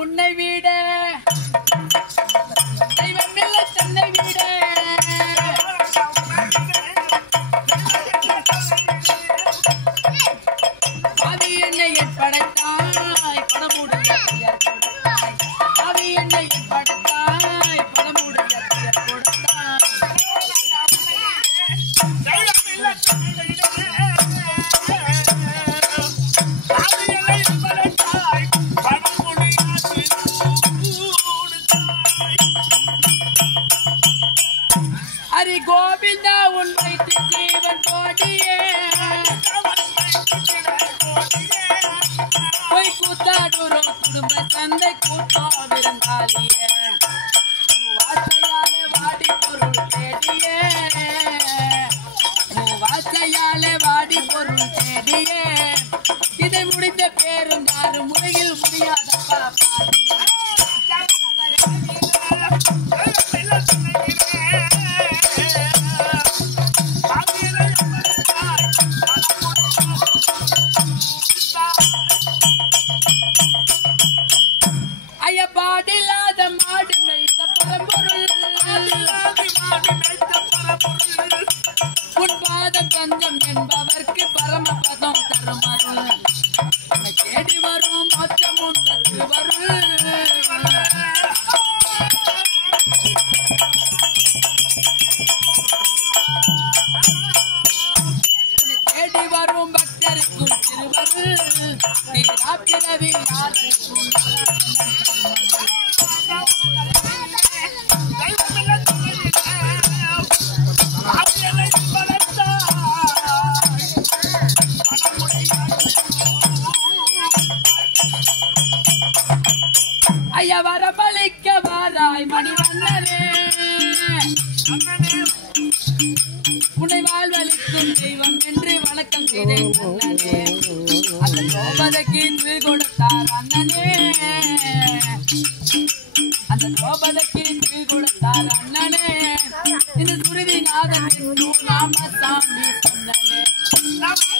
உன்னை விட தெய்வமில்லை தன்னை விட அவி என்னை படைத்தாய் பணமுடைய கொடுத்தாய் அவி என்னை படைத்தாய் பணமுடைய கொடுத்தாய் ஹரி கோவிந்தா உன் வைத்து ஜீவன் கோடியே போய் கூத்தாடுறோம் குடும்ப சந்தை கூட்டாவிருந்தாலியே வாசையாலே வாடி பொருள் தேடியே வாசையாலே வாடி பொருள் தேடியே இதை முடிந்த பேரும் யாரும் முறையில் முடியாதப்பா பாடில்லாத மாடு மைத்த பரம்பொருள் உன் பாதம் தஞ்சம் என்பவர்க்கு பரமபதம் தருமருள் உன்னை தேடி வரும் மொத்தமும் தத்து வருள் உன்னை தேடி வரும் பக்தருக்கும் திருவருள் தீரா பிறவி யாருக்கும் ஐயா வரபலிக்க வாராய் மணிவண்ணரே உன்னை வாழ்வளிக்கும் தெய்வம் என்று வணக்கம் செய்தேன் அந்த கோபதைக்கு திரு கொடுத்தார் அண்ணனே அந்த கோபதைக்கு திரு கொடுத்தார் அண்ணனே இந்த சுருதி நாதன் நாம சாமி சொன்னனே